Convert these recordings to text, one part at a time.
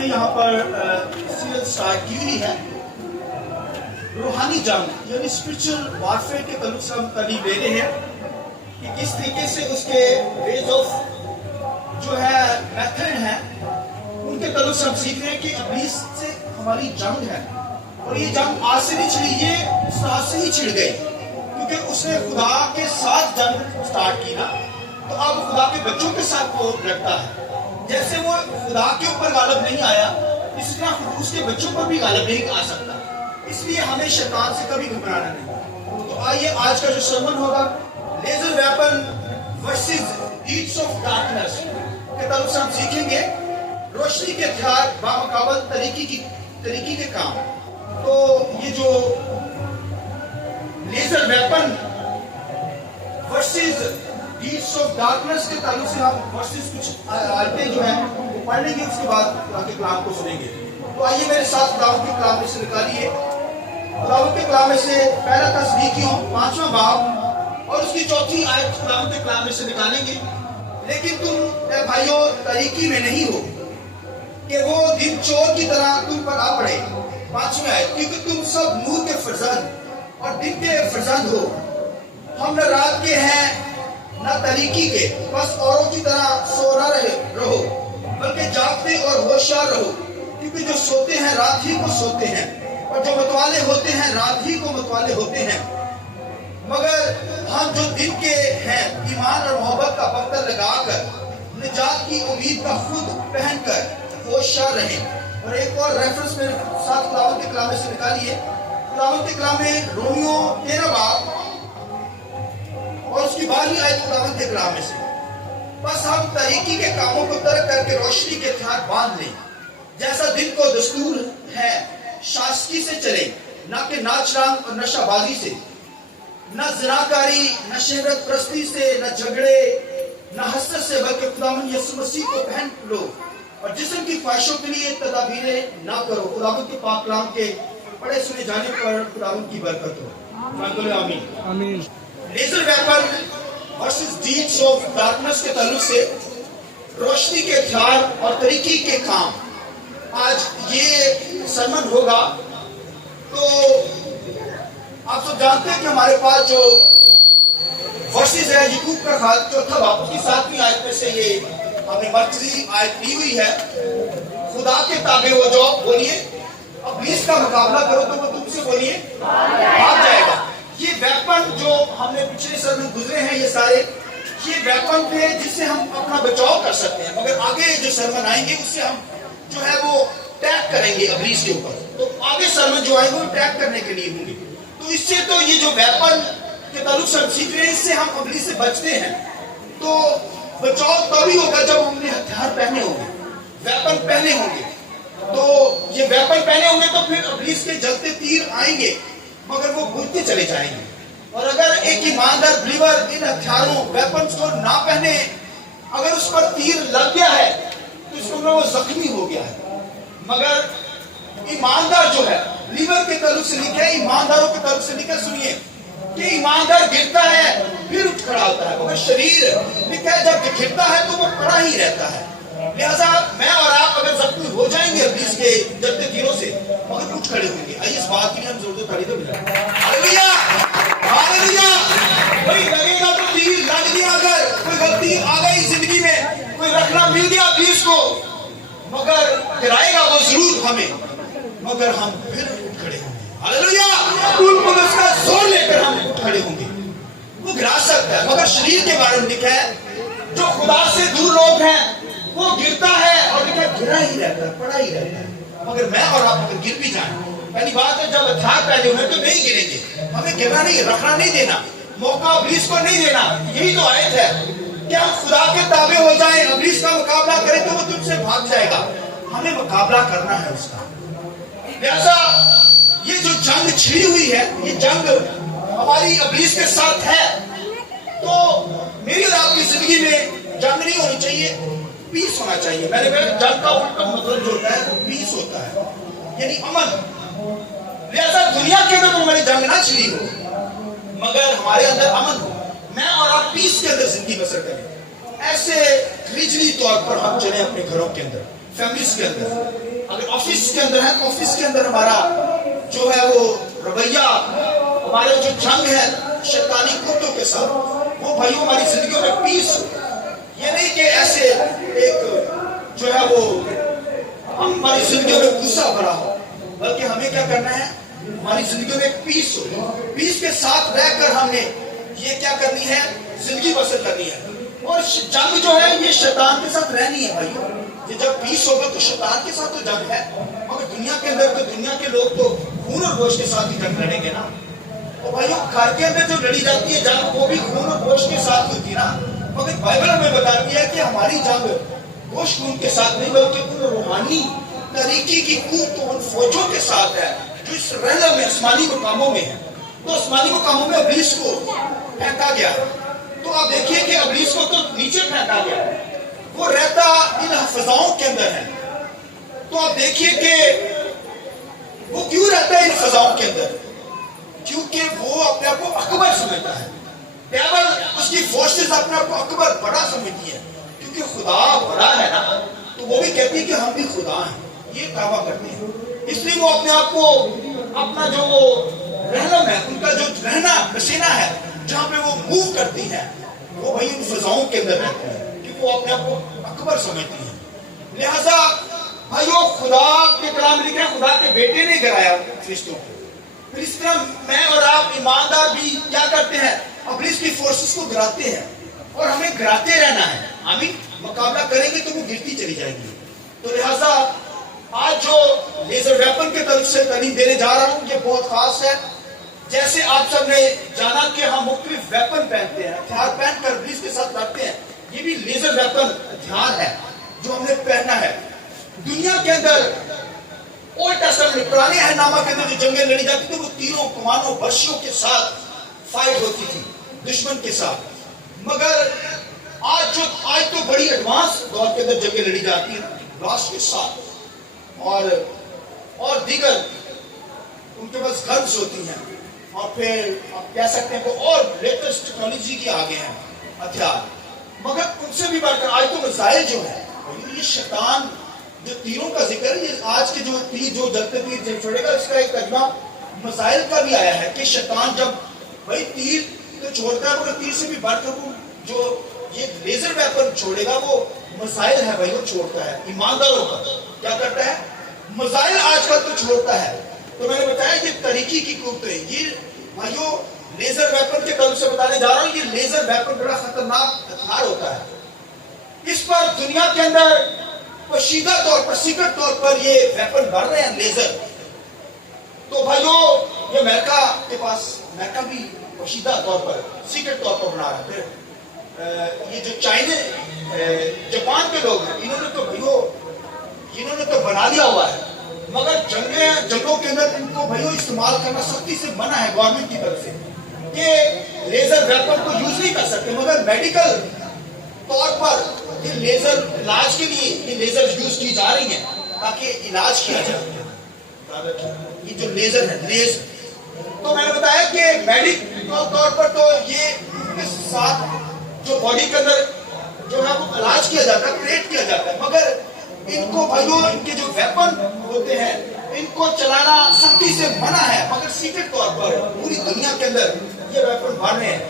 نے یہاں پر serial start کی ہوئی ہے روحانی جنگ یعنی اسپرچل وارفیئر کے تعلق سے ہم تعلیم لے رہے ہیں کہ کس طریقے سے اس کے ویز آف جو ہے میتھڈ ہیں ان کے تعلق سے ہم سیکھ رہے ہیں کہ ابلیس سے ہماری جنگ ہے اور یہ جنگ آج سے نہیں چھڑی، یہ استاد سے ہی چھڑ گئی کیونکہ اس نے خدا کے ساتھ جنگ سٹارٹ کی نا، تو اب خدا کے بچوں کے ساتھ وہ لڑتا ہے۔ جیسے وہ خدا کے اوپر غالب نہیں آیا اسی طرح اس کے بچوں پر بھی غالب نہیں آ سکتا، اس لیے ہمیں شیطان سے کبھی گھبرانا نہیں۔ تو آئیے آج کا جو سرمن ہوگا laser weapon versus deeds of darkness کے تعلق سے ہم سیکھیں گے روشنی کے ہتھیار بامقابل طریقے کے کام۔ تو یہ جو laser weapon versus deeds of darkness کے تعلق سے ہم ورسز کچھ آیتیں جو ہیں وہ پڑھ لیں گے، اس کے بعد خدا کے کلام کو سنیں گے۔ تو آئیے میرے ساتھ خدا کے کلام میں سے نکالیے خدا کے کلام میں سے پہلا تسلیکیوں 5واں باب اور اس کی 4تھی آیت خدا کے کلام میں سے نکالیں گے۔ لیکن تم اے بھائیو تاریکی میں نہیں ہو کہ وہ دن چور کی طرح تم پر آ پڑے۔ 5ویں آیت کیونکہ تم سب نور کے فرزند اور دن کے فرزند ہو، ہم نہ رات کے ہیں نہ تاریکی کے، بس اوروں کی طرح سو نہ رہو بلکہ جاگتے اور ہوشیار رہو، کیونکہ جو سوتے ہیں رات ہی کو سوتے ہیں اور جو متوالے ہوتے ہیں رات ہی کو متوالے ہوتے ہیں۔ مگر ہم جو دن کے ہیں ایمان اور محبت کا پتھر لگا کر نجات کی امید کا خود پہن کر ہوشیار رہیں۔ اور ایک اور ریفرنس میں ساتھ خداوند کے کلام میں سے نکالیے خداوند کے کلام میں رومیو 13 باب اور اس کی 12ویں آیت خداوند کے کلام میں سے، بس ہم تاریکی کے کاموں کو ترک کر کے روشنی کے ہتھیار باندھ لیں، جیسا دن کو دستور ہے شائستگی سے چلے، نہ کہ ناچ رنگ اور نشہ بازی سے، نہ زناکاری، نہ شہرت پرستی سے، نہ جھگڑے، نہ حسد سے، بلکہ خداوند یسوع مسیح کو پہن لو اور جسم کی خواہشوں کے لیے تدابیریں نہ کرو۔ خداوند کے پاک کلام کے پڑھے سنے جانے پر خداوند کی برکت ہو، آمین۔ Laser weapon versus deeds of darkness کے تعلق سے روشنی کے ہتھیار اور طریقے کے کام آج یہ سرمن ہوگا۔ تو آپ سب جانتے ہیں کہ ہمارے پاس جو ورسز ہے یعقوب کا خط 4 باب کی 7ویں آیت میں سے یہ ہم نے مرکزی آیت لی ہوئی ہے، خدا کے تابع ہو جاؤ، بولیے ابلیس کا مقابلہ کرو تو وہ تم سے بولیے بھاگ جائے گا۔ یہ ویپن جو ہم نے پچھلے سال میں گزرے ہیں یہ سارے یہ ویپن تھے جس سے ہم اپنا بچاؤ کر سکتے ہیں، مگر آگے جو سرمن آئیں گے اس سے ہم جو ہے وہ اٹیک کریں گے ابلیس کے اوپر، تو آگے سرمن جو آئے وہ اٹیک کرنے کے لیے ہوں گے۔ تو اس سے تو یہ جو ویپن کے تعلق سے ہم سیکھ رہے ہیں اس سے ہم ابلیس سے بچتے ہیں۔ تو بچاؤ تبھی ہوگا جب ہم نے ہتھیار پہنے ہوں گے، ویپن پہنے ہوں گے۔ تو یہ ویپن پہنے ہوں گے تو پھر ابلیس کے جلتے تیر آئیں گے مگر وہ بھولتے چلے جائیں گے۔ اور اگر ایک ایماندار بلیور ان ہتھیاروں ویپنز کو نہ پہنے اگر اس پر تیر لگ گیا ہے تو اس میں وہ زخمی ہو گیا ہے، مگر ایماندار جو ہے بلیور کے تعلق سے لکھا ہے، ایمانداروں کے تعلق سے لکھا، سنیے کہ ایماندار گرتا ہے پھر اٹھ کھڑا ہوتا ہے، مگر شریر لکھا ہے جب گرتا ہے تو وہ پڑا ہی رہتا ہے۔ لہذا میں اور آپ اگر زخمی ہو جائیں گے ابلیس کے جلتے تیروں سے مگر اٹھ کھڑے ہوں گے۔ آئیے اس بات کے لیے ہم زور سے تالی تو بجائیں، ہاللویا ہاللویا۔ بھائی لگے گا تو تیر لگ گیا، اگر کوئی غلطی آ گئی زندگی میں، کوئی رکھنا مل گیا ابلیس کو، مگر گرائے گا وہ ضرور ہمیں، مگر ہم پھر اٹھ کھڑے ہوں گے، ہاللویا۔ پولیس کا زور لے کر ہم اٹھ کھڑے ہوں گے۔ وہ گرا سکتا ہے مگر شریر کے بارے میں لکھا ہے جو خدا سے دور لوگ ہیں وہ گرتا ہے اور لکھا گرا ہی رہتا ہے، پڑا ہی رہتا ہے، مگر میں اور آپ اگر گر بھی جائیں، پہلی بات ہے جب ہتھیار پہنے ہوئے تو نہیں گریں گے، ہمیں گرنا نہیں، رکھنا نہیں دینا، موقع ابلیس کو نہیں دینا۔ یہی تو آیت ہے کہ ہم خدا کے تابع ہو جائیں، ابلیس کا مقابلہ کریں تو وہ تم سے بھاگ جائے گا، ہمیں مقابلہ کرنا ہے اس کا۔ لہذا یہ جو جنگ چھڑی ہوئی ہے یہ جنگ ہماری ابلیس کے ساتھ ہے، تو میری اور آپ کی زندگی میں جنگ نہیں ہونی چاہیے، پیس ہونا چاہیے۔ میں نے کہا جنگ کا الٹا مطلب جو ہوتا ہے وہ پیس ہوتا ہے، یعنی امن۔ لہذا دنیا کے اندر تو ہماری جنگ نہ چھڑی ہو مگر ہمارے اندر امن ہو، میں اور آپ پیس کے اندر زندگی بسر کریں، ایسے ریجنی طور پر ہم چلیں اپنے گھروں کے اندر۔ फैमिलीज के अंदर, अगर ऑफिस के अंदर है तो ऑफिस के अंदर हमारा जो है वो रवैया, हमारे जो जंग है शैतानी कुत्तों के साथ, वो भाइयों हमारी जिंदगियों में पीस हो। ये नहीं कि ऐसे एक जो है वो हमारी जिंदगियों में गुस्सा भरा हो, बल्कि हमें क्या करना है, हमारी जिंदगियों में पीस हो, पीस के साथ रहकर हमने ये क्या करनी है, जिंदगी बसर करनी है। और जंग जो है ये शैतान के साथ रहनी है भाइयों। ये जब पीस होगा तो शैतान के साथ तो जंग है, मगर दुनिया के अंदर तो दुनिया के लोग तो खून और गोश्त के साथ ही जंग लड़ेंगे ना। तो भाइयों घर के अंदर जो लड़ी जाती है जंग, वो भी खून और गोश्त के साथ होती है ना। मगर बाइबल हमें बताती है कि हमारी जंग गोश्त खून के साथ नहीं, बल्कि उन रूहानी तरीके की कुव्वत उन फौजों के साथ है जो इस रहलम में आसमानी मकामों में है। तो आसमानी मकामों में इब्लीस को फेंका गया। तो आप देखिए कि इब्लीस को तो नीचे फेंका गया, वो रहता इन फजाओं के अंदर है। तो आप देखिए कि वो क्यों रहता है इन फजाओं के अंदर, क्योंकि वो अपने आप को अकबर समझता है। डेविल उसकी फोर्सेस अपने आप को अकबर बड़ा समझती है, क्योंकि खुदा बड़ा है ना, तो वो भी कहती है कि हम भी खुदा हैं, ये दावा करते हैं। इसलिए वो अपने आप को अपना जो वो रहलम है, उनका जो रहना बसेना है, जहां पे वो मूव करती है, वो भाई उन फजाओं के अंदर रहती है, क्योंकि वो अपने आप को अकबर समझती है। लिहाजा भाइयों खुदा के कलाम लिखे, खुदा के बेटे ने गिराया फरिश्तों को। फिर इस तरह मैं और आप ईमानदार भी क्या करते हैं, इब्लीस की फोर्सेस को गिराते हैं, और हमें गिराते रहना है। हम मुकाबला करेंगे तो वो गिरती चली जाएगी। तो लिहाजा आज जो लेजर वेपन के तरफ से तालीम देने जा रहा हूं, ये बहुत खास है। जैसे आप सब ने जाना कि हम मुख्तलिफ वेपन पहनते हैं, हथियार पहनकर इब्लीस के साथ लड़ते हैं, ये भी लेजर वेपन हथियार है जो हमने पहनना है। दुनिया के अंदर ओल्ड टेस्टामेंट में, पुराने अहदनामा के अंदर जो जंगें लड़ी जाती थी, वो तीरों कमानों बर्शियों के साथ फाइट होती थी दुश्मन के साथ। मगर आज तो बड़ी एडवांस दौर के अंदर जंगें लड़ी जाती है ब्लास्ट के साथ, और दीगर उनके पास गन्स होती हैं, और फिर आप कह सकते हैं वो और लेटेस्ट टेक्नोलॉजी के आगे हैं हथियार। मगर उनसे भी बढ़कर आज तो मिसाइल जो है, ये शैतान जो तीरों का जिक्र है, ये आज के जो तीर जो जलते तीर जब छोड़ेगा, इसका एक तर्जुमा मिसाइल का भी आया है कि शैतान जब भाई तीर तो छोड़ता है, मगर तीर से भी बढ़कर वो जो ये लेजर वेपन छोड़ेगा, वो मिसाइल है भाई, वो छोड़ता है ईमानदारों का। क्या करता है, मिसाइल आजकल तो छोड़ता है। तो मैंने बताया ये तरीके की कुव्वत है, ये भाइयों लेजर वेपन के तरफ से बताने जा रहा हूं। ये लेजर वेपन बड़ा खतरनाक हथियार होता है। इस पर दुनिया के अंदर पोशीदा तौर पर, सीक्रेट तौर पर ये वेपन बढ़ रहे हैं लेजर। तो भाइयों ये अमेरिका के पास, अमेरिका भी पोशीदा तौर पर, सीक्रेट तौर पर बना रहा है। फिर ये जो चाइना जापान के लोग हैं, इन्होंने तो बना लिया हुआ है, मगर जंगों के अंदर इनको भाइयों इस्तेमाल करना सख्ती से मना है गवर्नमेंट की तरफ से, कि लेजर वेपन को यूज नहीं कर सकते। मगर मेडिकल तौर पर ये लेजर इलाज के लिए ये लेजर यूज की जा रही है, ताकि इलाज किया जाए। ये जो लेजर है, लेजर तो मैंने बताया कि मेडिकल तौर पर तो ये साथ जो बॉडी के अंदर जो है वो इलाज किया जाता है, ट्रीट किया जाता है। मगर इनको भाइयों, इनके जो वेपन होते हैं, इनको चलाना सख्ती से मना है, मगर सीक्रेट तौर पर पूरी दुनिया के अंदर ये वेपन बढ़ रहे हैं।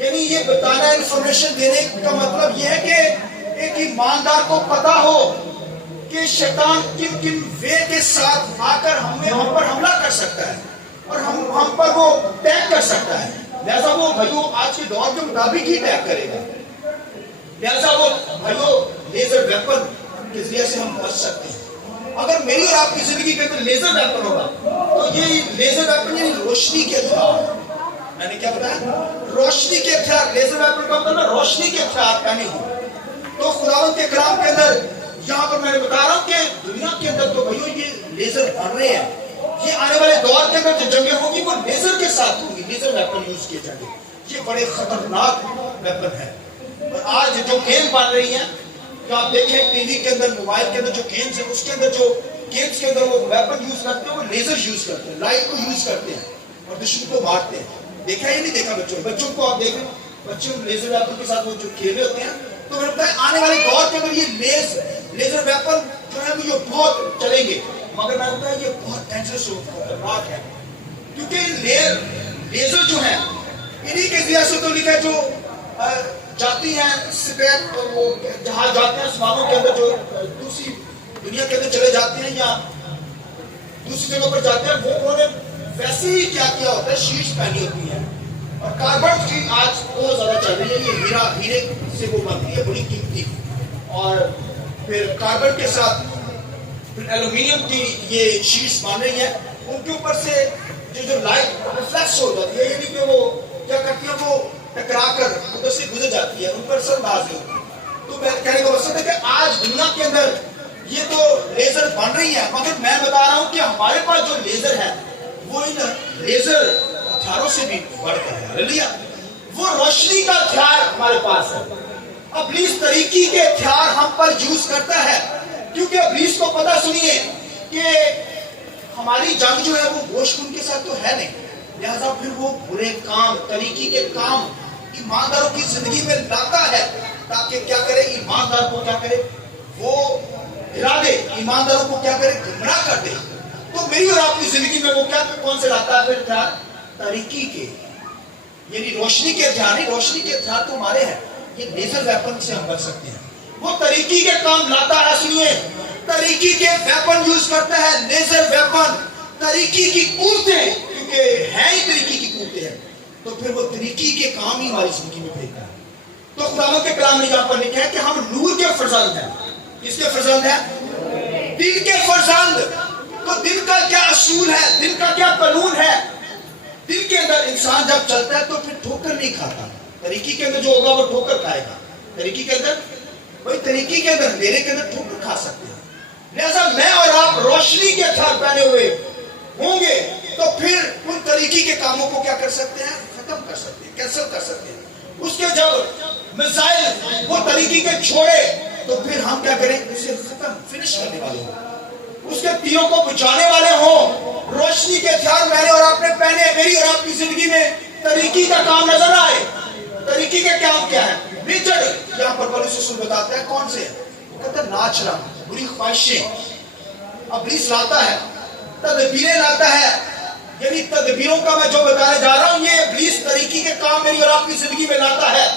यानी ये बताना, इंफॉर्मेशन देने का मतलब ये है कि एक ईमानदार को पता हो कि शैतान किन किन वे के साथ आकर हम पर हमला कर सकता है, और हम पर वो अटैक कर सकता है। लिहाजा वो भाइयों आज के दौर के मुताबिक ही अटैक करेगा। लिहाजा वो भाइयों लेजर वेपन के जरिए से हम बच सकते हैं। अगर मेरी और आपकी जिंदगी के अंदर लेजर वेपन होगा, तो ये लेजर वेपन यानी रोशनी के हथियार, मैंने क्या बताया, रोशनी के हथियार। लेजर वेपन का मतलब रोशनी के हथियार पहने हो। तो खुदावंद के कलाम के अंदर यहाँ पर मैंने बता रहा हूँ कि दुनिया के अंदर तो भाइयों ये लेजर बन रहे हैं। ये आने वाले दौर के अंदर जो जंगें होगी वो लेजर के साथ होंगी, लेजर वेपन यूज किए जाएंगे। ये बड़े खतरनाक वेपन है। और आज जो गेम बन रही है, जो आप देखें टीवी के अंदर, मोबाइल के अंदर जो गेम्स है, उसके अंदर जो गेम्स के अंदर वो वेपन यूज करते हैं, वो लेजर यूज करते हैं, लाइट को यूज करते हैं और दुश्मन को मारते हैं। देखा या नहीं देखा बच्चों को आप देखें, बच्चे लेजर वेपन के साथ वो जो खेले होते हैं। तो मैंने बताया आने वाले दौर के अंदर ये लेजर वेपन जो है वो ये बहुत चलेंगे, मगर मैं बताया ये बहुत डेंजरस और खतरनाक है, क्योंकि लेजर जो है इन्हीं के जरिए से तो लिखा है, जो जाती हैं स्पेस, वो जहाज जाते हैं आसमानों के अंदर, जो दूसरी दुनिया के अंदर चले जाते हैं या दूसरी जगह पर जाते हैं, वो उन्होंने वैसे ही क्या किया होता है, शीट्स पहनी होती है। और कार्बन की आज बहुत ज्यादा चल रही है, ये हीरे से वो बनती है, बड़ी कीमती, और फिर कार्बन के साथ फिर एल्यूमिनियम की ये शीट्स बन रही है, उनके ऊपर से जो लाइट रिफ्लेक्स हो जाती है, यानी कि वो क्या करती है, वो टकरा कर उधर से गुजर जाती है, उन पर असरअंदाज नहीं होती। तो मैं कहने का मकसद है कि आज दुनिया के अंदर ये तो लेजर बन रही है, मगर मैं बता रहा हूं कि हमारे पास जो लेजर है वो इन लेजर हथियारों से भी बढ़कर है। हालेलुया। वो रोशनी का हथियार हमारे पास है। इब्लीस तरीकी के हथियार हम पर यूज करता है, क्योंकि इब्लीस को पता, सुनिए, कि हमारी जंग जो है वो गोश्त खून के साथ तो है नहीं, लिहाजा फिर वो बुरे काम, तरीकी के काम ईमानदारों की जिंदगी में लाता है, ताकि क्या करे, ईमानदार को क्या करे, वो इरादे ईमानदारों को क्या करे, गुमराह कर दे। तो मेरी और आपकी जिंदगी में वो क्या, कौन से लाता है फिर हथियार? तरीकी के, यानी रोशनी के हथियार नहीं, रोशनी के हथियार तो हमारे हैं, ये लेजर वेपन से हम बच सकते हैं। वो तरीकी के काम लाता है, सुनिए, तरीकी के वेपन यूज करता है, लेजर वेपन, तरीकी की कूदतें, क्योंकि है ही तरीकी की कूदतें हैं, तो फिर वो तरीकी के काम ही हमारी जिंदगी में भेजता है। तो खुदावंद के कलाम में यहाँ पर लिखा है कि हम नूर के फरजंद हैं। किसके फरजंद हैं? दिन के फरजंद। तो दिन का क्या असूल है, दिन का क्या कानून है? दिन के अंदर इंसान जब चलता है तो फिर ठोकर नहीं खाता। तरीकी के अंदर जो होगा वो ठोकर खाएगा। तरीकी के अंदर, वही तरीकी के अंदर, मेरे के अंदर ठोकर खा सकते हैं। लिहाजा मैं और आप रोशनी के हथियार पहने हुए होंगे तो फिर उन तरीकी के कामों को क्या कर सकते हैं? खत्म कर सकते हैं, कैंसिल कर सकते हैं। उसके जब मिसाइल वो तरीकी के छोड़े तो फिर हम क्या करें? उसे खत्म, फिनिश करने वाले हो, उसके तीरों को बुझाने वाले हो। रोशनी के हथियार मैंने और आपने पहने। मेरी और आपकी जिंदगी में तरीकी का काम नजर आए। तरीकी का काम क्या है? रिचर्ड यहाँ पर पौलुस रसूल बताता है, कौन से? वो कहता है नाचना, बुरी ख्वाहिशें इब्लीस लाता है, तदबीरें लाता है। यानी तदबीरों का मैं जो बताने जा रहा हूं, ये इब्लीस तरीकी के काम मेरी और आपकी जिंदगी में लाता है,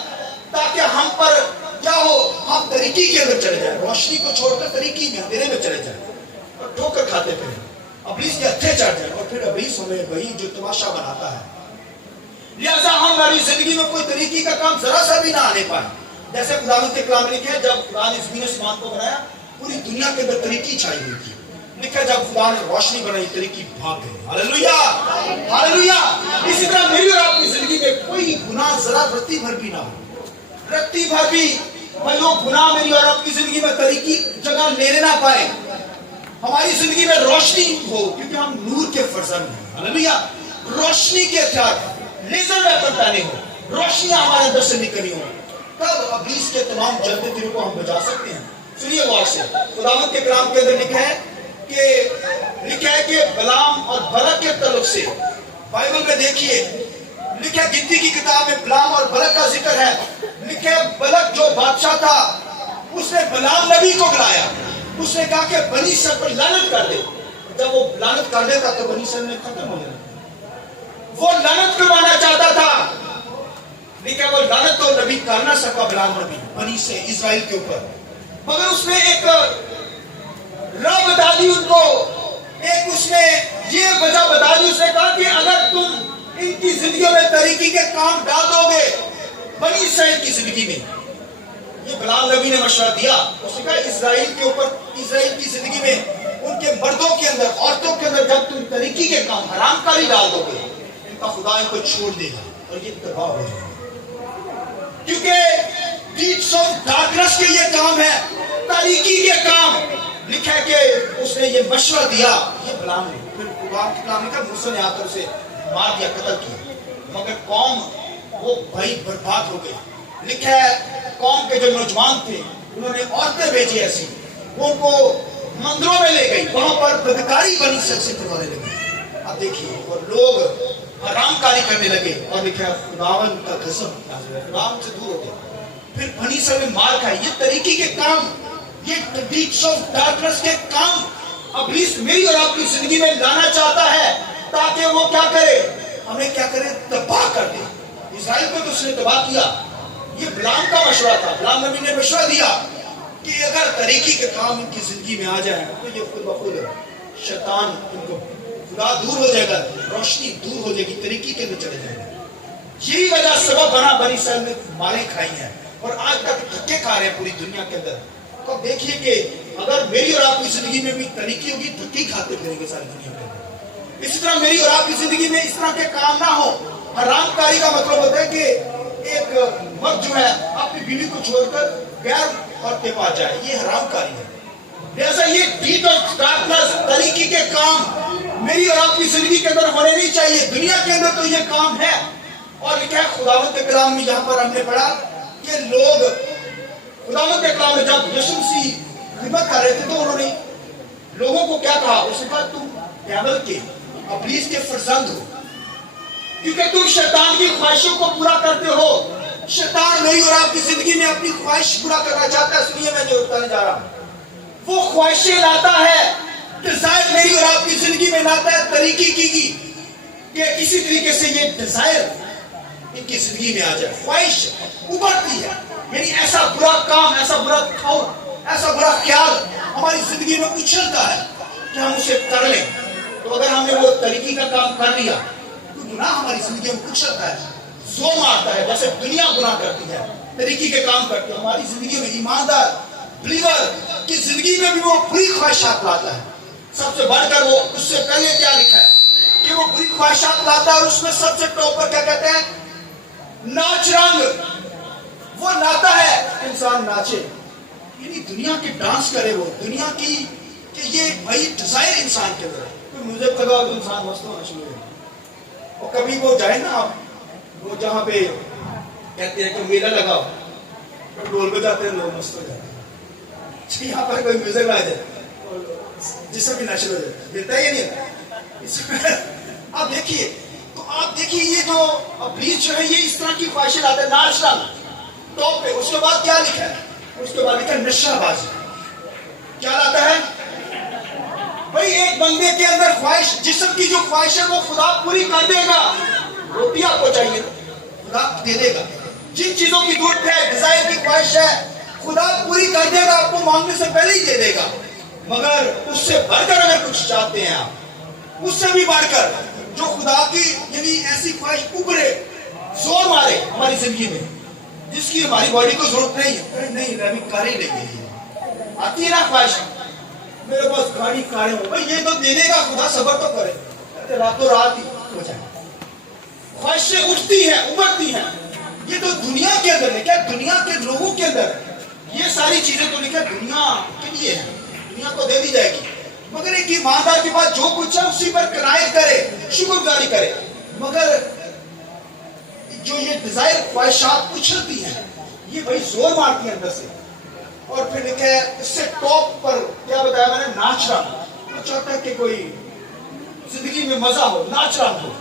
ताकि हम पर क्या हो, हम तरीकी के अंदर चले जाए, रोशनी को छोड़कर तरीकी में, अंधेरे में चले जाए और ठोकर खाते फिर इब्लीस के हत्थे चढ़ जाए, और फिर इब्लीस हमें वही जो तमाशा बनाता है। लिहाजा हमारी जिंदगी में कोई तरीकी का काम जरा सा भी ना आने पाए। जैसे खुदावंद के कलाम में लिखा है, जब खुदा ने ज़मीन आसमान को बनाया, पूरी दुनिया के अंदर तरीकी छाई हुई थी। लिखा जब खुदा ने रोशनी बनाई, तरीकी भाग गई। Hallelujah, hallelujah. इसी तरह मेरी और आपकी जिंदगी में कोई गुनाह जरा रत्ती भर भी ना हो, रत्ती भर भी भाई वो गुनाह मेरी और आपकी जिंदगी में तरीकी जगह लेने ना पाए। हमारी जिंदगी में रोशनी हो, क्योंकि हम नूर के फरजंद हैं। हालेलुया। रोशनी के हथियार, लेजर वेपन पहने हो, रोशनी हमारे अंदर से निकली हो, तब इब्लीस के तमाम जलते तीरों को हम बचा सकते हैं। सुनिए गौर से, खुदावंद के कलाम के अंदर लिखा है कि बलाम और बलक के तल्लुक से, बाइबल में देखिए लिखा है, गिनती की किताब में बलाम और बलक का जिक्र है। लिखा है बलक जो बादशाह था, उसने बलाम नबी को बुलाया, उसने कहा कि बनी इस्राएल पर लानत कर दे। जब वो लानत कर देता तो बनी इस्राएल में खत्म हो जाता। वो लानत करवाना चाहता था, लेकिन वो लानत तो नबी कर ना सका, बलाम नबी बनी से इजराइल के ऊपर, मगर उसने एक राह बता दी उनको, एक उसने ये वजह बता दी। उसने कहा कि अगर तुम इनकी जिंदगी में तरीकी के काम डाल दोगे बनी इस्राइल की जिंदगी में, ये बलाम नबी ने मशवरा दिया। उसने कहा इजराइल के ऊपर, इजराइल की जिंदगी में, उनके मर्दों के अंदर, औरतों के अंदर जब तुम तरीकी के काम, हरामकारी डाल दोगे, इनका खुदा इनको छोड़ देगा और ये तबाह हो जाएगा। क्योंकि डीड्स ऑफ डार्कनेस के ये काम है, तरीकी के काम। लिखा है कि उसने ये मशवरा दिया, ये बलाम ने, फिर खुदा के कलाम में मूसा ने आकर उसे मार दिया, कत्ल किया, मगर कौम वो भाई बर्बाद हो गई। लिखा है कौम के जो नौजवान थे, उन्होंने औरतें भेजी ऐसी, वो उनको मंदिरों में ले गई, वहां पर बदकारी बनी से करवाने लगी। अब देखिए, और लोग हरामकारी करने लगे, और लिखा है खुदावन का कसम, खुदावन से दूर हो गए। फिर बनी सब में मार खाई। ये तरीकी के काम, یہ ٹیکنیکس آف ڈارکنس کے کام ابلیس میری اور آپ کی زندگی میں لانا چاہتا ہے تاکہ وہ کیا کرے، ہمیں کیا کرے، تباہ کر دے۔ اسرائیل کو تو اس نے تباہ کیا۔ یہ بلام کا مشورہ تھا، بلام نبی نے مشورہ دیا کہ اگر طریقے کے کام ان کی زندگی میں آ جائیں تو یہ خود بخود شیطان ان کو خدا دور ہو جائے گا، روشنی دور ہو جائے گی، طریقے کے اندر چلے جائیں گے۔ یہی وجہ سبب بنا بنی اسرائیل میں ماریں کھائی ہیں اور آج تک دھکے کھا رہے ہیں پوری دنیا کے اندر۔ تو دیکھیے کہ اگر میری اور آپ کی زندگی میں بھی طریقے ہوگی، دھکے کھاتے پھریں گے ساری دنیا کے اندر۔ اسی طرح میری اور آپ کی زندگی میں اس طرح کے کام نہ ہو۔ حرام کاری کا مطلب ہوتا ہے کہ ایک مرد جو ہے اپنی بیوی کو چھوڑ کر غیر عورت کے پاس جائے، یہ حرام کاری ہے۔ جیسا یہ ڈیٹ آف ڈارکنس طریقے کے کام میری اور آپ کی زندگی کے اندر ہونے نہیں چاہیے۔ دنیا کے اندر تو یہ کام ہے، اور لکھا ہے خداوند کے کلام میں، یہاں پر ہم نے پڑھا کہ لوگ خداوند کے کلام میں جب یسوع مسیح خدمت کر رہے تھے تو انہوں نے لوگوں کو کیا کہا؟ اس نے کہا تم ڈیول کے، ابلیس کے فرزند ہو، کیونکہ تم شیطان کی خواہشوں کو پورا کرتے ہو۔ شیطان میری اور آپ کی زندگی میں اپنی خواہش پورا کرنا چاہتا ہے۔ سنیے میں جو بتانے جا رہا ہوں، وہ خواہشیں لاتا ہے، ڈیزائر میری اور آپ کی زندگی میں لاتا ہے طریقے کی کہ کسی طریقے سے یہ ڈیزائر ان کی زندگی میں آ جائے، خواہش ابھرتی ہے، یعنی ایسا برا کام، ایسا برا خیال، ایسا برا خیال ہماری زندگی میں اچھلتا ہے کہ ہم اسے کر لیں۔ تو اگر ہم نے وہ طریقے کا کام کر لیا تو گناہ ہماری زندگی میں اچھلتا ہے، زور مارتا ہے، جیسے دنیا گناہ کرتی ہے، طریقے کے کام کرتی ہے۔ ہماری زندگی میں ایماندار بلیور کی زندگی میں بھی وہ بری خواہشات لاتا ہے۔ سب سے بڑھ کر وہ اس سے پہلے کیا لکھا ہے کہ وہ بری خواہشات لاتا ہے، اور اس میں سب سے ٹاپ پر کیا کہتے ہیں؟ ناچ رنگ۔ وہ لاتا ہے انسان ناچے، یعنی دنیا کے ڈانس کرے، وہ دنیا کی کہ یہ بھائی ڈیزائر انسان کے اندر ہے۔ کوئی میوزک لگاؤ تو انسان مست ہونا شروع ہو، اور کبھی وہ جائے نا آپ وہ جہاں پہ کہتے ہیں کہ میلہ لگاؤ، ڈول بجاتے ہیں لوگ مست ہو جاتے ہیں۔ یہاں پر کوئی میوزک لگا جائے جسم بھی نشر ہو جائے، ملتا ہے یا نہیں؟ آپ دیکھیے، تو آپ دیکھیے یہ جو ابلیس جو ہے یہ اس طرح کی خواہشیں لاتا ہے، ناچ رنگ ٹاپ پہ۔ اس کے بعد کیا لکھا ہے؟ اس کے بعد لکھا ہے نشہ بازی۔ کیا لاتا ہے بھائی؟ ایک بندے کے اندر خواہش، جسم کی جو خواہش ہے وہ خدا پوری کر دے گا۔ روٹی آپ کو چاہیے، خدا دے دے گا۔ جن چیزوں کی ضرورت ہے، ڈیزائر کی خواہش ہے، خدا پوری کر دے گا، آپ کو مانگنے سے پہلے ہی دے دے گا۔ مگر اس سے بڑھ کر اگر کچھ چاہتے ہیں آپ، اس سے بھی بڑھ کر جو خدا کی یعنی ایسی خواہش ابھرے، زور مارے ہماری زندگی میں، جس کی ہماری باڈی کو ضرورت نہیں ہے، نہیں میں بھی کار ہی لیں گے، آتی ہے نا خواہش، میرے پاس گاڑی کاریں ہو، بھائی یہ تو دے دے گا خدا، صبر تو کرے، راتوں رات ہی ہو جائے۔ خواہشیں اٹھتی ہیں، ابھرتی ہیں، یہ تو دنیا کے اندر ہے۔ کیا دنیا کے لوگوں کے اندر یہ ساری چیزیں تو لکھا دنیا کے لیے ہے، دنیا کو دے دی جائے گی، مگر ایک ایماندار کے پاس جو کچھ ہے اسی پر قناعت کرے، شکر گزاری کرے۔ مگر جو یہ ڈیزائر خواہشات اچھلتی ہیں، یہ بھائی زور مارتی ہیں اندر سے۔ اور پھر لکھا ہے اس سے ٹاپ پر کیا بتایا میں نے؟ ناچ رنگ۔ وہ چاہتا ہے کہ کوئی زندگی میں مزہ ہو، ناچ رنگ ہو،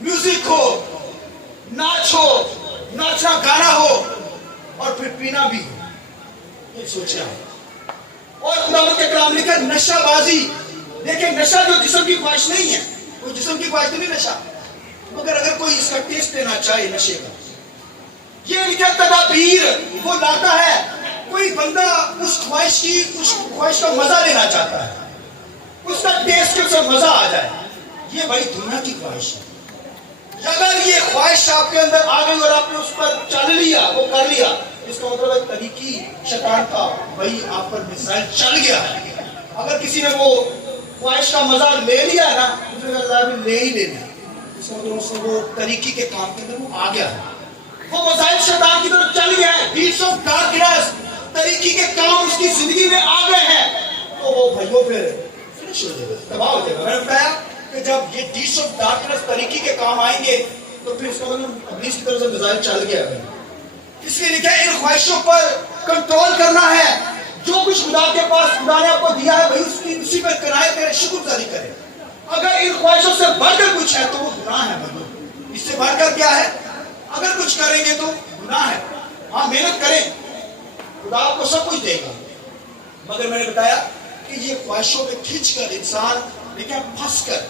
میوزک ہو، ناچ ہو، ناچنا گانا ہو، اور پھر پینا بھی ہو۔ یہ سوچیں آپ۔ اور خداوند کے کلام لکھا نشہ بازی۔ دیکھیں نشہ جو جسم کی خواہش نہیں ہے، کوئی جسم کی خواہش نہیں نشہ، مگر اگر کوئی اس کا ٹیسٹ لینا چاہے نشے کا، یہ لکھا تدابیر وہ لاتا ہے۔ کوئی بندہ اس خواہش کا مزہ لینا چاہتا ہے، اس کا ٹیسٹ کے سے مزہ آ جائے، یہ بھائی دنیا کی خواہش ہے۔ اگر یہ خواہش آپ کے اندر آ گئی اور آپ نے اس پر چل لیا، وہ کر لیا، اس کا مطلب ہے طریقی شیطان کا بھائی آپ پر میزائل چل گیا ہے۔ اگر کسی نے وہ خواہش کا مزہ لے لیا ہے نا، اس نے کہا لے ہی لینا، اس کا مطلب اس وہ طریقے کے کام کے اندر وہ آ گیا ہے، وہ میزائل شیطان کی طرف چل گیا ہے، ڈیڈس آف ڈارکنس طریقے کے کام اس کی زندگی میں آ گئے ہیں، تو وہ بھائیوں پھر فنش ہو جائے گا، تباہ ہو جائے گا۔ میں نے بتایا کہ جب یہ ڈیڈس آف ڈارکنس طریقے کے کام آئیں گے تو پھر اس کا مطلب ابلیس کی طرف سے میزائل چل گیا ہے۔ اس لیے لکھا ہے ان خواہشوں پر کنٹرول کرنا ہے۔ جو کچھ خدا کے پاس خدا نے آپ کو دیا ہے بھائی اسی پر قناعت کرے، شکر گزاری کرے۔ اگر ان خواہشوں سے بڑھ کر کچھ ہے تو وہ گناہ ہے بھائی، اس سے بڑھ کر کیا ہے؟ اگر کچھ کریں گے تو گناہ ہے۔ ہاں محنت کریں، खुदा आपको सब कुछ देगा, मगर मैंने बताया कि ये ख्वाहिशों में खिंच कर इंसान लिखा फंस कर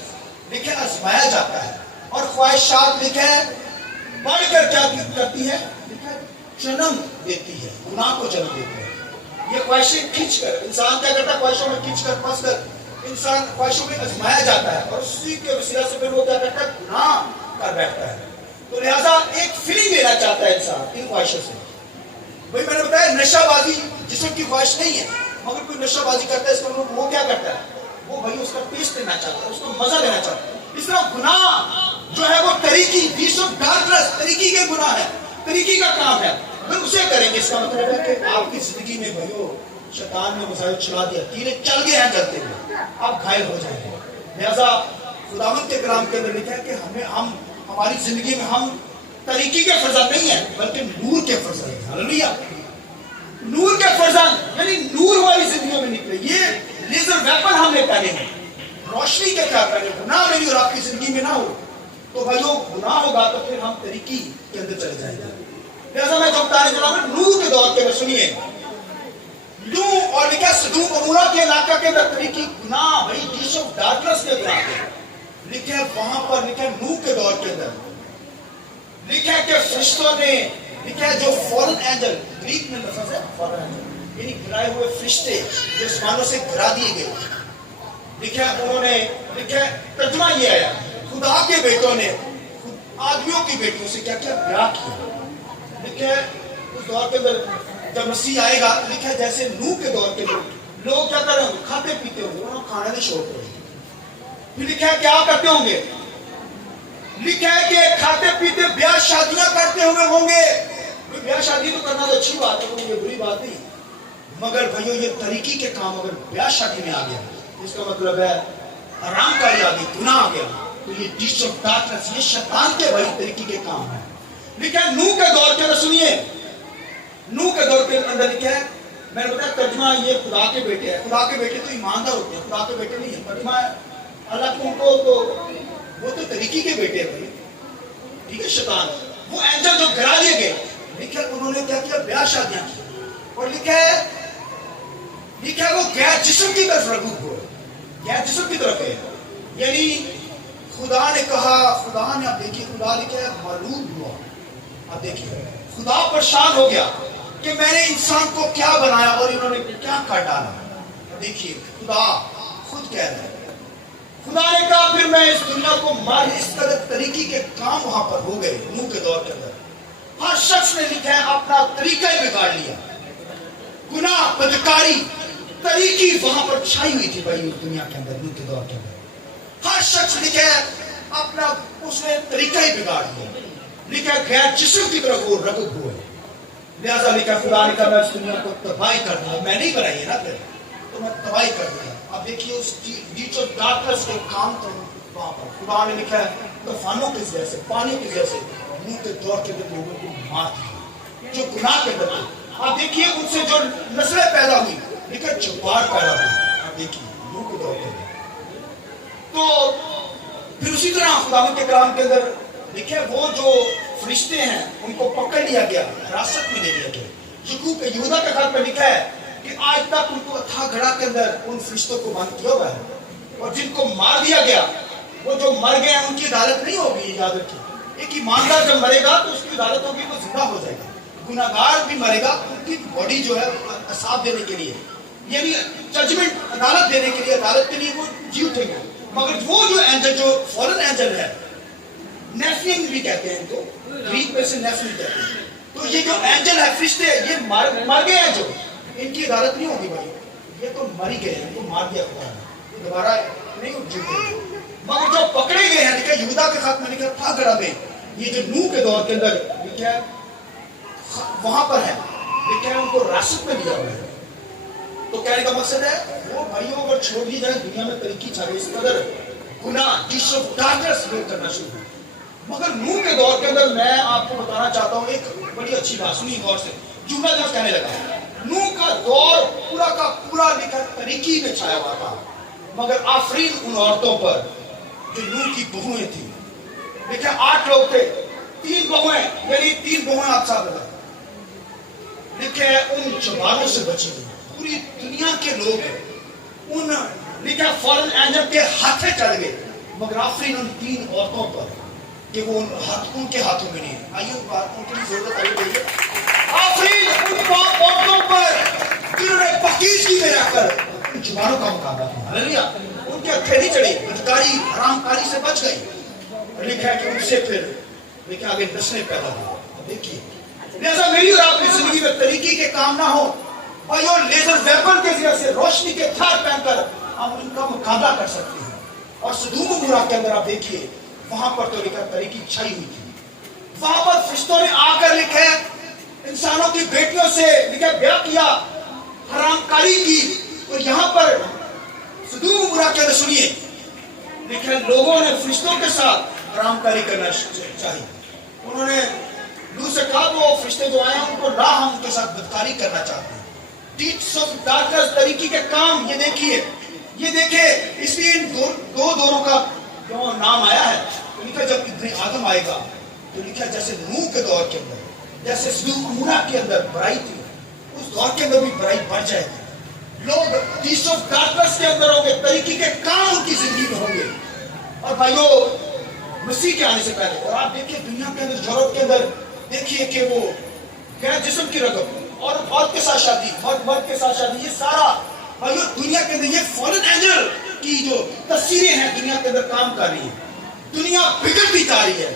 लिखा आजमाया जाता है, और ख्वाहिशात लिखा बढ़कर क्या करती है, लिखा जन्म देती है, गुनाह को जन्म देती है। ये ख्वाहिशें खिंच कर इंसान क्या करता है, ख्वाहिशों में खिंच कर फंस कर इंसान ख्वाहिशों में आजमाया जाता है, और उसी के वसीला से फिर वो क्या करता है, गुनाह कर बैठता है। तो लिहाजा एक फीलिंग लेना चाहता है इंसान इन ख्वाहिशों से। वही मैंने बताया, नशाबाजी जिस्म की ख्वाहिश नहीं है, मगर कोई नशाबाजी करता है, इसका मतलब वो क्या करता है, वो भाई उसका टेस्ट लेना चाहता है, उसको मजा लेना चाहता है। इस तरह गुनाह जो है वो तरीकी, बीच ऑफ डार्कनेस, तरीकी के गुनाह है, तरीकी का काम है, फिर उसे करेंगे। इसका मतलब है कि आपकी जिंदगी में भाइयों शैतान ने मिसाइल चला दिया, तीरें चल गए हैं चलते हुए, आप घायल हो जाएंगे। लिहाजा खुदावंद के कलाम के अंदर लिखा है कि हमारी जिंदगी में हम तरीकी के फर्जंद नहीं है, बल्कि नूर के फर्जंद हैं। हालेलुया, नूर के फर्जंद यानी नूर वाली जिंदगी में निकले। ये लेजर वेपन हमने पहने हैं, रोशनी के क्या पहने। गुनाह मेरी और आपकी जिंदगी में ना हो तो भाइयों, गुनाह होगा तो फिर हम तरीकी के अंदर चले जाएंगे। जैसा मैं जो बताने चला हूं, नूर के दौर के, सुनिए, लू और लिखा सदूम अमूरा के इलाका के अंदर तरीकी गुनाह, भाई डिश ऑफ डार्कनेस के इलाके लिखे, वहां पर लिखे नूह के दौर के अंदर लिखा है कि फरिश्तों ने लिखा है जो फॉरेन एंजल, ग्रीक में लफ्ज़ है फॉरेन एंजल, यानी गिराए हुए फरिश्ते जो आसमानों से गिरा दिए गए, लिखा है उन्होंने, लिखा है तर्जुमा ये आया, खुदा के बेटों ने आदमियों की बेटियों से क्या क्या ब्याह किया। लिखा है उस दौर के अंदर जब मसीह आएगा, लिखा है जैसे नूह के दौर के लोग क्या कर रहे होंगे, खाते पीते होंगे, उन्होंने खाना नहीं छोड़ रहे। फिर लिखा है क्या करते होंगे, लिखा है कि खाते पीते ब्याह शादियां करते हुए होंगे। ब्याह शादी तो करना तो अच्छी बात है, ये बुरी बात नहीं, मगर भाइयों ये तरीकी के काम अगर ब्याह शादी में आ गया, इसका मतलब है आरामकारी आ गई, गुनाह आ गया, तो ये डिश ऑफ डार्कनेस, ये शैतान के भाई तरीके के काम है। लिखा है नूह के दौर के अंदर, सुनिए, नूह के दौर के अंदर लिखा है, मैंने बताया तर्जुमा ये खुदा के बेटे हैं। खुदा के बेटे तो ईमानदार होते हैं, खुदा के बेटे नहीं है। तर्जुमा हालांकि उनको तो वो तो तरीकी के बेटे हैं, ठीक है। शैतान वो एंजल जो गिरा दिए गए, लिखा उन्होंने क्या किया, ब्याह शादियां की, और लिखा है वो गैर जिस्म की तरफ रगूब हुए, गैर जिस्म की तरफ है, यानी खुदा ने कहा, खुदा ने, आप देखिए खुदा लिखा है मालूम हुआ, आप देखिए खुदा परेशान हो गया कि मैंने इंसान को क्या बनाया और इन्होंने क्या कर डाला। देखिए खुदा खुद कह रहा है, खुदा ने कहा फिर मैं इस दुनिया को मार, इस तरह तरीके के काम वहां पर हो गए नूह के दौर के अंदर। हर शख्स ने लिखा है अपना तरीका ही बिगाड़ लिया, गुनाह बदकारी तरीकी वहां पर छाई हुई थी भाई उस दुनिया के अंदर, नूह के दौर के अंदर। हर शख्स लिखा है अपना, उसने तरीका ही बिगाड़ लिया, लिखा गैर जिस्म की तरफ वो रगब हुए। लिहाजा लिखा खुदा ने कहा मैं इस दुनिया को तबाही कर दूंगा, मैं नहीं बनाई है ना फिर, तो मैं तबाही कर दूंगा। अब देखिए उस बीच ऑफ डार्कनेस के काम तो वहां पर खुदा ने लिखा है तूफानों के जैसे, पानी के जैसे नूह के दौर के अंदर लोगों को मार दिया जो गुनाह के अंदर थे। आप देखिए उनसे जो नस्लें पैदा हुई, लिखा जब्बार पैदा हुई, आप देखिए नूह के दौर के अंदर। तो फिर उसी तरह खुदा के कलाम के अंदर लिखे वो जो फरिश्ते हैं उनको पकड़ लिया गया, हिरासत में ले लिया गया। यकूब के यहूदा के खत पर लिखा है कि आज तक उनको अथाह घड़ा के अंदर उन फरिश्तों को बंद किया हुआ है, और जिनको मार दिया गया, वो जो मर गए हैं उनकी अदालत नहीं होगी, याद रखिए। एक ईमानदार जब मरेगा तो उसकी अदालत होगी, वो जिंदा हो जाएगा। गुनाहगार भी मरेगा, उनकी बॉडी जो है इंसाफ देने के लिए, यानी जजमेंट, अदालत देने के लिए, अदालत के लिए वो जी उठेंगे। मगर वो जो एंजल, जो फॉरेन एंजल है, नेफिलिम भी कहते हैं इनको, ग्रीक में से नेफिलिम कहते हैं, तो ये जो एंजल है, फरिश्ते, ये मर गए हैं, जो इनकी अदालत नहीं होगी भाई, ये तो मर ही गए हैं, इनको मार दिया खुदा ने, दोबारा नहीं उठ चुके। मगर जो पकड़े गए हैं, लिखा यहूदा के खत में लिखा था घड़ा में, ये जो नूह के दौर के अंदर लिखा वहां पर है, लिखा है उनको रासत में लिया हुआ है। तो कहने का मकसद है वो भाइयों अगर छोड़ दी जाए, दुनिया में तरीकी छा गई, इस कदर गुनाह, डिश ऑफ डार्कनेस लोग करना शुरू। मगर नूह के दौर के अंदर मैं आपको बताना चाहता हूँ एक बड़ी अच्छी बात, सुनिए गौर से। जुमला जब कहने लगा, नूह का दौर पूरा का पूरा लिखा तरीकी में छाया हुआ था, मगर आफरीन उन औरतों पर जो नूह की बहुएं थी। देखिए 8 लोग थे, 3 बहुएं, यानी 3 बहुएं आप साथ बता, لکھا ہے ان جوانوں سے بچی ہوئی پوری دنیا کے لوگ ان لکھا ہے فالن اینجل کے ہاتھ چڑھ گئے مگر آفرین ان 3 عورتوں پر کہ وہ ان کے ہاتھوں میں نہیں ہے. آئیے ان باتوں کی ضرورت آئی گئی ہے. آفرین ان 5 عورتوں پر جنہوں نے پاکیزگی میں رہ کر ان جوانوں کا مقابلہ کیا. ہاللویا. ان کے ہتھیلی چڑھی بدکاری حرام کاری سے بچ گئی. لکھا ہے کہ ان سے پھر لیکن آگے نسلیں پیدا ہوئی. دیکھیے لہذا میری اور آپ کی زندگی میں طریقے کے کام نہ ہو بھائیو لیزر ویپن کے ذریعے سے روشنی کے ہتھیار پہن کر ہم ان کا مقابلہ کر سکتے ہیں. اور سدوم و عمورہ کے اندر آپ دیکھیے وہاں پر تو لکھا طریقی چھائی ہوئی تھی. وہاں پر فرشتوں نے آ کر لکھا انسانوں کی بیٹیوں سے لکھا بیاہ کیا حرام کاری کی. اور یہاں پر سدوم و عمورہ کے اندر سنیے لکھا لوگوں نے فرشتوں کے ساتھ حرام کاری کرنا چاہیے. انہوں نے لوط سے کہا وہ فرشتے جو آئے ہیں ان کو لا ہم ان کے ساتھ بدکاری کرنا چاہتے ہیں. ڈیڈس آف ڈارکنس طریقے کے کام یہ دیکھیے یہ دیکھیں اس لیے ان دو دوروں کا جو نام آیا ہے تو لکھا جب ابن آدم آئے گا تو لکھا جیسے نوح کے دور کے اندر جیسے سدوم و عمورہ کے اندر برائی تھی اس دور کے اندر بھی برائی بڑھ جائے گی. لوگ ڈیڈس آف ڈارکنس کے اندر ہوں گے طریقے کے کام ان کی زندگی میں ہوں گے. اور بھائیو مسیح کے آنے سے پہلے اور آپ دیکھیے دنیا کے اندر یورپ کے اندر دیکھیے کہ وہ غیر جسم کی رغبت اور عورت کے ساتھ شادی مرد کے ساتھ شادی یہ سارا بھائیو دنیا کے اندر یہ فالن اینجل کی جو تصویریں ہیں دنیا کے اندر کام کر رہی ہیں. دنیا بگڑتی جا رہی ہے.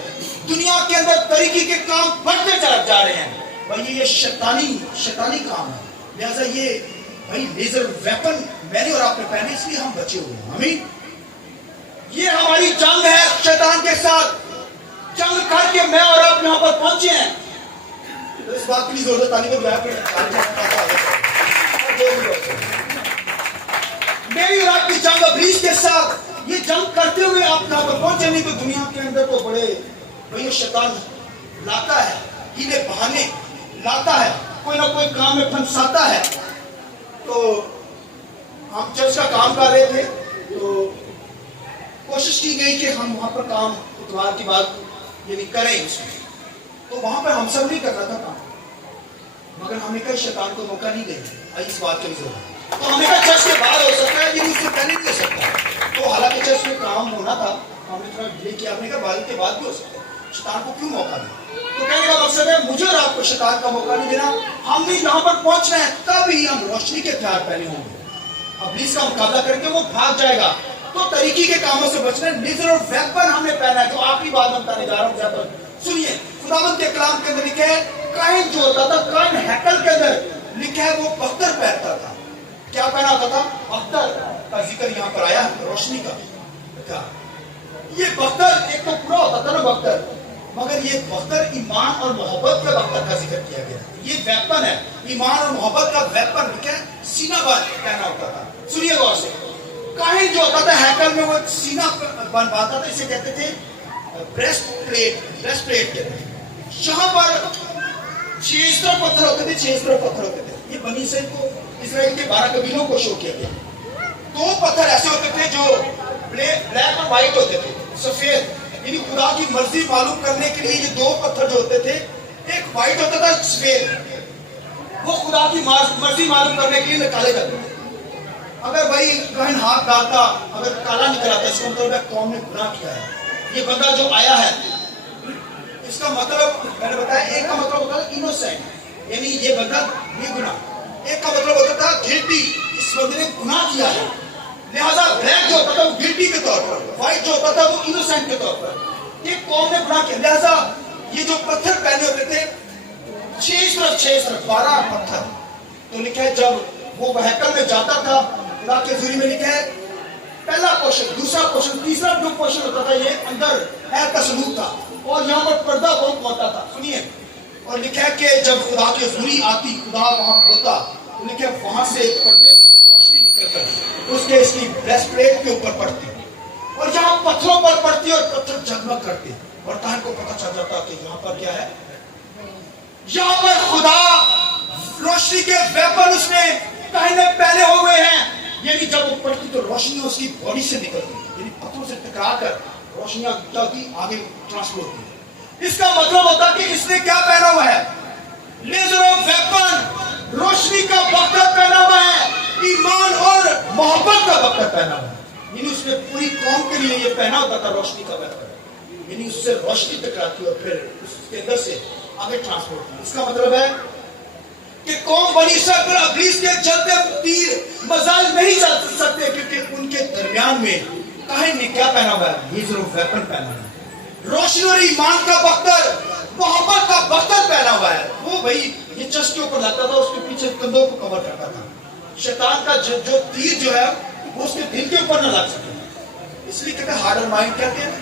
دنیا کے اندر طریقے کے کام بڑھتے جا رہے ہیں. بھائی یہ شیطانی کام ہے. لہذا یہ بھائی لیزر ویپن میں نے اور آپ نے پہنے اس لیے ہم بچے ہوئے ہیں. آمین. یہ ہماری جنگ ہے شیطان کے ساتھ. جنگ کر کے میں اور آپ یہاں پر پہنچے ہیں. اس بات کی ضرورت آنے کو میری اور آپ کی جنگ ابلیس کے ساتھ یہ جنگ کرتے ہوئے آپ یہاں پر پہنچے. نہیں تو دنیا کے اندر تو بڑے بھائی شیطان لاتا ہے ہیلے بہانے لاتا ہے کوئی نہ کوئی کام میں پھنساتا ہے. تو ہم چرچ کا کام کر رہے تھے تو کوشش کی گئی کہ ہم وہاں پر کام اتوار کی بات یعنی کریں اس میں. تو وہاں پر ہم سب نہیں کرنا تھا کام مگر ہم نے کہا شیطان کو موقع نہیں دیں گے. اس بات کی ضرورت تو ہم نے کہا چرچ کے باہر ہو سکتا ہے لیکن اس سے پہلے نہیں ہو سکتا. تو حالانکہ چرچ میں کام ہونا تھا ہم نے تھوڑا ڈیلے کیا. ہم نے کہا بارہ کے بعد بھی ہو سکتا ہے. شیطان کو کیوں موقع دیں. تو کہنے کا مقصد ہے مجھے اور آپ کو شیطان کا موقع نہیں دینا. ہم نے یہاں پر پہنچنا ہے تب ہی ہم روشنی کے ہتھیار پہنے ہوں گے. ابلیس کا مقابلہ کر کے وہ بھاگ جائے گا. تو طریقے کے کاموں سے بچنا ہے. لیزر اور ویپن ہم نے پہنا ہے. جو آخری بات میں بتانے جا رہا ہوں زیادہ سنیے. خداوند کے کلام کے اندر لکھا ہے کائن جو ہوتا تھا کائن ہیکل کے اندر لکھا ہے وہ بختر پہنتا تھا. کیا پہنا ہوتا تھا. بختر کا ذکر یہاں پر آیا روشنی کا. یہ بختر ایک تو پورا ہوتا تھا نا بختر مگر یہ بختر ایمان اور محبت کا بختر کا ذکر کیا گیا. یہ ویپن ہے ایمان اور محبت کا ویپن لکھا ہے سینہ بند پہنا ہوتا تھا. سنیے غور سے. کاہن جو ہوتا تھا ہیکل میں وہ سینہ بنواتا تھا اسے کہتے تھے بریسٹ پلیٹ کہتے ہیں. یہاں پر 6 طرف پتھر ہوتے تھے 6 طرف پتھر ہوتے تھے. یہ بنی اسرائیل کو اسرائیل کے 12 قبیلوں کو شو کیا گیا. 2 پتھر ایسے ہوتے تھے جو بلیک اور وائٹ ہوتے تھے سفید یعنی خدا کی مرضی معلوم کرنے کے لیے. یہ 2 پتھر جو ہوتے تھے ایک وائٹ ہوتا تھا سفید وہ خدا کی مرضی معلوم کرنے کے لیے نکالے جاتے تھے. اگر بھائی کہیں ہاتھ ڈالتا اگر کالا نکلاتا اس کا مطلب ہے قوم نے گناہ کیا ہے. یہ بندہ جو آیا ہے اس کا مطلب میں نے بتایا ایک کا مطلب ہوتا ہے انوسینٹ یعنی یہ بندہ یہ گناہ. ایک کا مطلب ہوتا تھا گلٹی اس بندے نے گناہ کیا ہے. لہذا بلیک جو ہوتا تھا وہ گلٹی کے طور پر وائٹ جو ہوتا تھا وہ انوسینٹ کے طور پر. یہ قوم نے گناہ کیا. لہذا یہ جو پتھر پہنے ہوتے تھے 6 طرف 12 پتھر. تو لکھا ہے جب وہ ہیکل میں جاتا تھا خدا کے حضوری میں لکھا ہے پہلا پورشن دوسرا پورشن تیسرا جو پورشن ہوتا تھا یہ اندر خیر کا سلوک تھا اور یہاں پر پردہ بہت ہوتا تھا. سنیے. اور لکھا ہے کہ جب خدا کی حضوری آتی خدا وہاں ہوتا تو لکھا ہے وہاں سے پردے میں سے روشنی نکل کر اس کے اس کی بریسٹ پلیٹ کے اوپر پڑتی اور یہاں پتھروں پر پڑتی اور پتھر جگمگ کرتے اور تاہم کو پتہ چل جاتا کہ یہاں پر کیا ہے. یہاں پر خدا روشنی کے ویپن اس نے کہنے پہلے ہوئے ہیں. یعنی جب وہ پڑتی تو روشنی اس کی باڈی سے نکلتی یعنی پتھروں سے ٹکرا کر روشنیاں آگے ٹرانسفر ہوتی ہے. اس کا مطلب ہوتا کہ اس نے کیا پہنا ہوا ہے لیزر ویپن मोहब्बत का बख्तर पहना हुआ, यानी उसने पूरी कौम के लिए ये पहना होता था रोशनी का बख्तर, यानी उससे रोशनी टकराती और फिर उसके अंदर से आगे ट्रांसपोर्ट की। इसका मतलब है कि कौम बनी इसराइल पर इब्लीस के चलते तीर मजाल नहीं चल सकते, क्योंकि उनके दरमियान में काहिन ने क्या पहना हुआ है? लेजर ऑफ वेपन पहना हुआ है, रोशनी और ईमान का बख्तर, मोहब्बत का बख्तर पहना हुआ है। वो भाई ये चेस्ट के ऊपर लगता था, उसके पीछे कंधों को कवर करता था, शैतान का जो तीर जो है वो उसके दिल के ऊपर न लग सके। इसलिए कहते हैं हार्डर माइंड कहते हैं,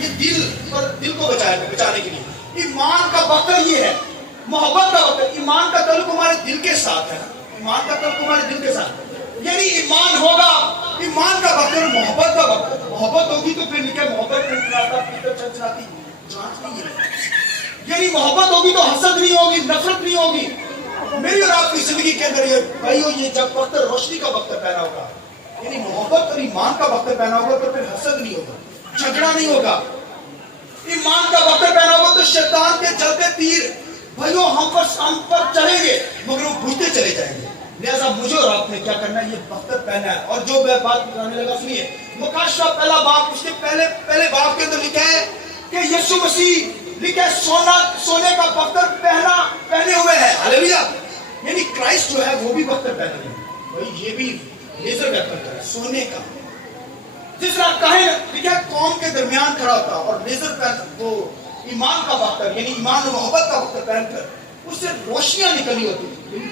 ये दिल को बचाने के लिए ईमान का बख्तर ये है, मोहब्बत का बख्तर। ईमान का तल्लुक हमारे दिल के साथ है ना, ईमान का तल्लुक हमारे दिल के साथ, यानी ईमान होगा, ईमान का बख्तर, मोहब्बत का बख्तर। मोहब्बत होगी तो फिर लिखा मोहब्बत चलचलाती जांच नहीं है, यानी मोहब्बत होगी तो हसद नहीं होगी, नफरत नहीं होगी। मेरी और आपकी जिंदगी के अंदर ये भाइयों, ये जब बख्तर रोशनी का बख्तर पहना होगा, यानी मोहब्बत और ईमान का बख्तर पहना होगा, तो फिर हसद नहीं होगा, झगड़ा नहीं होगा। ईमान का बख्तर पहना होगा तो शैतान के जलते तीर भाइयों हम पर चलेंगे, मगर वो बुझते चले जाएंगे। लिहाजा मुझे और आपने क्या करना है? ये बख्तर पहना है। और जो मैं बात बताने लगा, सुनिए, मुकाशवा पहला बाप, उसके पहले बाप के अंदर लिखा है कि यीशु मसीह लिखा है सोने का बख्तर पहने हुए है। हालेलुया। यानी क्राइस्ट जो है वो भी बख्तर पहने हुए, भाई ये भी लेजर वेपन है सोने का। जिस तरह काहिन लिखा है कौम के दरमियान खड़ा होता और लेजर पहन वो ईमान का बख्तर, यानी ईमान और मोहब्बत का बख्तर पहनकर उससे रोशनियां निकली होती,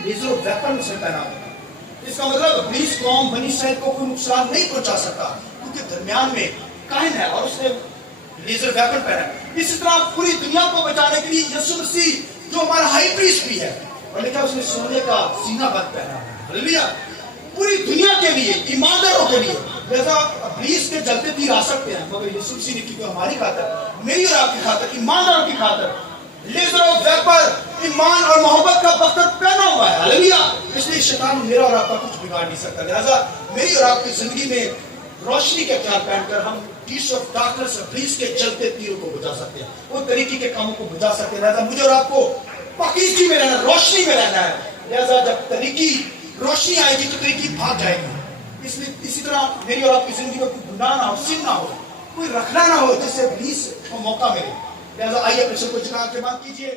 लेजर वेपन उसने पहना होता। इसका मतलब इब्लीस कौम बनी इसराइल को कोई नुकसान नहीं पहुंचा सकता, क्योंकि दरमियान में काहिन है और उसने लेजर वेपन पहना है। इसी तरह पूरी दुनिया को बचाने के लिए यीशु मसीह जो हमारा हाई प्रीस्ट भी है, और लिखा उसने सोने का सीना बंद पहना है। हालेलुया। पूरी दुनिया के लिए, ईमानदारों के लिए। जैसा इब्लीस के जलते तीर आ सकते हैं, मगर यीशु मसीह ने की हमारी खातर, मेरी और आपकी खातर, ईमानदारों की खातर लेजर ऑफ वेपन, ईमान और मोहब्बत का बख्तर पहना हुआ है। हालेलुया। इसलिए शैतान मेरा और आपका कुछ बिगाड़ नहीं सकता। लिहाजा मेरी और आपकी जिंदगी में रोशनी के हथियार पहनकर हम पीस ऑफ डार्कनेस, इब्लीस के जलते तीरों को बुझा सकते हैं, उन तरीके के कामों को बुझा सकते हैं। लिहाजा मुझे और आपको पाकीज़गी में रहना, रोशनी में रहना है। लिहाजा जब तरीकी रोशनी आएगी तो तरीकी भाग जाएगी। इसलिए इसी तरह मेरी और आपकी जिंदगी में कोई गुनाह ना हो, सिन ना हो, कोई रखना ना हो जिससे इब्लीस को मौका मिले। लिहाजा आइए अपने सब को झुका के बात कीजिए।